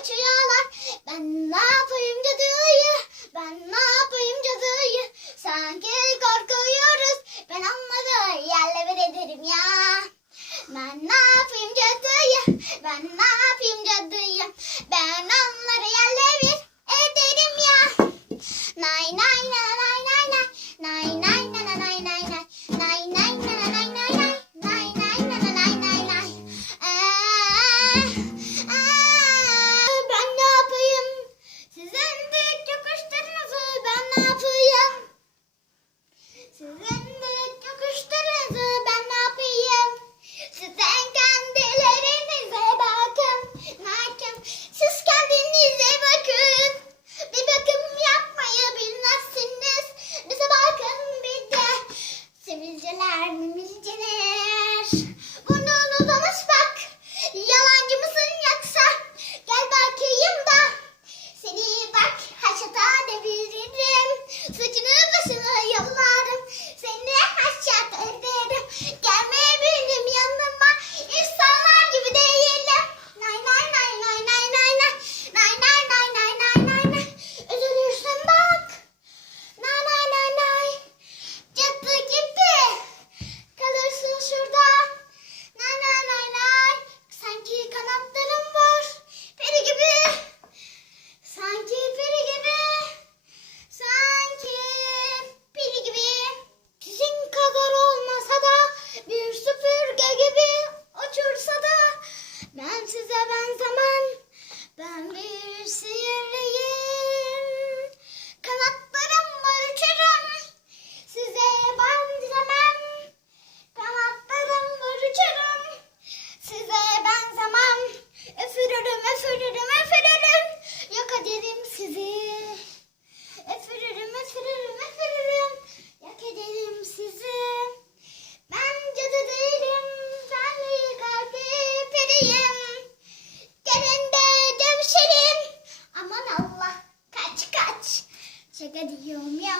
uçuyorlar. Ben ne yapayım cadıyı? Ben ne yapayım cadıyı? Sanki korkuyoruz. Ben anladım yerle bir ederim ya. Ben ne yapayım cadıyı? Ben ne yapayım cadıyı? Ben onları yerle bir ederim ya. Nay nay nay nay nay nay. Nay nay nay nay nay nay. Nay nay nay nay nay nay. Nay nay nay nay nay nay. Eee. Cheers! ben zaman ben bir sihirliyim. 这里有喵